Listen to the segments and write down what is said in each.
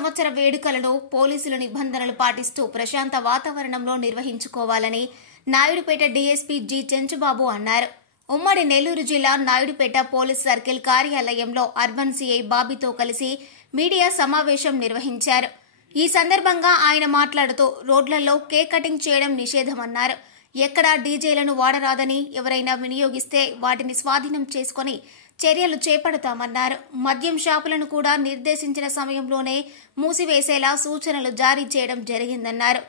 సంవత్సర వేడుకలను పోలీసుల నిబంధనలు పాటిస్తూ ప్రశాంత వాతావరణంలో నిర్వహించుకోవాలని నాయుడుపేట డీఎస్పీ జి చెంచుబాబు అన్నారు. ఉమ్మడి నెల్లూరు జిల్లా నాయుడుపేట పోలీస్ సర్కిల్ కార్యాలయంలో అర్బన్ సీఐ బాబీతో కలిసి మీడియా సమావేశం నిర్వహించారు. ఈ సందర్భంగా ఆయన మాట్లాడుతూ రోడ్లలో కేక్ కటింగ్ చేయడం నిషేధమన్నారు. ఎక్కడా డీజేలను వాడరాదని, ఎవరైనా వినియోగిస్తే వాటిని స్వాధీనం చేసుకుని చర్యలు చేపడతామన్నారు. మద్యం షాపులను కూడా నిర్దేశించిన సమయంలోనే మూసివేసేలా సూచనలు జారీ చేయడం జరిగిందన్నారు.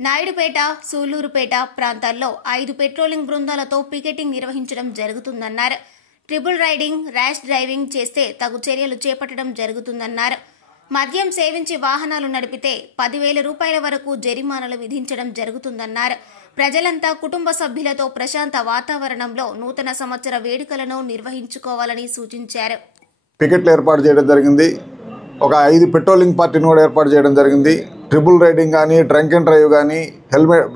నాయుడుపేట, సూళ్లూరుపేట ప్రాంతాల్లో 5 పెట్రోలింగ్ బృందాలతో పికెటింగ్ నిర్వహించడం జరుగుతుందన్నారు. ట్రిపుల్ రైడింగ్, ర్యాష్ డ్రైవింగ్ చేస్తే తగు చర్యలు చేపట్టడం జరుగుతుందన్నారు. మద్యం సేవించి వాహనాలు నడిపితే 10,000 రూపాయల వరకు జరిమానాలు విధించడం జరుగుతుందన్నారు. ప్రజలంతా కుటుంబ సభ్యులతో ప్రశాంత వాతావరణంలో నూతన సంవత్సర వేడుకలను నిర్వహించుకోవాలని సూచించారు. పికెట్లు ఏర్పాటు చేయడం జరిగింది. ఒక 5 పెట్రోలింగ్ పార్టీని కూడా ఏర్పాటు చేయడం జరిగింది. ట్రిపుల్ రైడింగ్ కానీ, డ్రంక్ అండ్ డ్రైవ్ కానీ, హెల్మెట్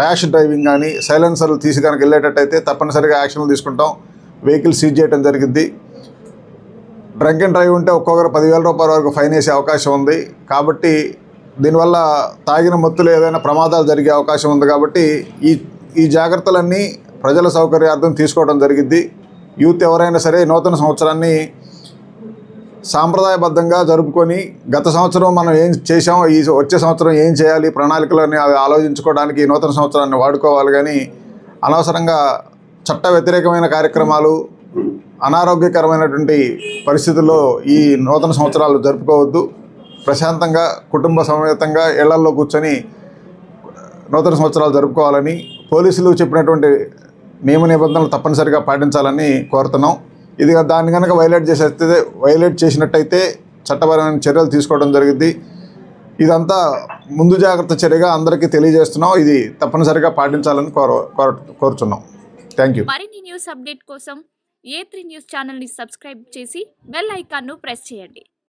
ర్యాష్ డ్రైవింగ్ కానీ, సైలెన్సర్లు తీసి కనుక వెళ్ళేటట్టయితే తప్పనిసరిగా యాక్షన్లు తీసుకుంటాం. వెహికల్ సీజ్ చేయడం జరిగింది. డ్రంక్ అండ్ డ్రైవ్ ఉంటే ఒక్కొక్కరు 10,000 రూపాయల వరకు ఫైన్ వేసే అవకాశం ఉంది. కాబట్టి దీనివల్ల తాగిన మత్తులో ఏదైనా ప్రమాదాలు జరిగే అవకాశం ఉంది. కాబట్టి ఈ జాగ్రత్తలన్నీ ప్రజల సౌకర్యార్థం తీసుకోవడం జరిగింది. యూత్ ఎవరైనా సరే నూతన సంవత్సరాన్ని సాంప్రదాయబద్ధంగా జరుపుకొని గత సంవత్సరం మనం ఏం చేసాం, ఈ వచ్చే సంవత్సరం ఏం చేయాలి, ప్రణాళికలని ఆలోచించుకోవడానికి ఈ నూతన సంవత్సరాన్ని వాడుకోవాలి. కానీ అనవసరంగా చట్ట వ్యతిరేకమైన కార్యక్రమాలు, అనారోగ్యకరమైనటువంటి పరిస్థితుల్లో ఈ నూతన సంవత్సరాలు జరుపుకోవద్దు. ప్రశాంతంగా కుటుంబ సమేతంగా ఇళ్లల్లో కూర్చొని నూతన సంవత్సరాలు జరుపుకోవాలని పోలీసులు చెప్పినటువంటి నియమ నిబంధనలు తప్పనిసరిగా పాటించాలని కోరుతున్నాం. ఇది దాన్ని కనుక వైలేట్ చేసినట్టయితే చట్టపరమైన చర్యలు తీసుకోవడం జరిగింది. ఇదంతా ముందు జాగ్రత్త చర్యగా అందరికీ తెలియజేస్తున్నాం. ఇది తప్పనిసరిగా పాటించాలని కోరుచున్నాం. Thank you. మరిన్ని న్యూస్ అప్డేట్ కోసం A3 న్యూస్ ఛానల్ని సబ్స్క్రైబ్ చేసి బెల్ ఐకాన్ను ప్రెస్ చేయండి.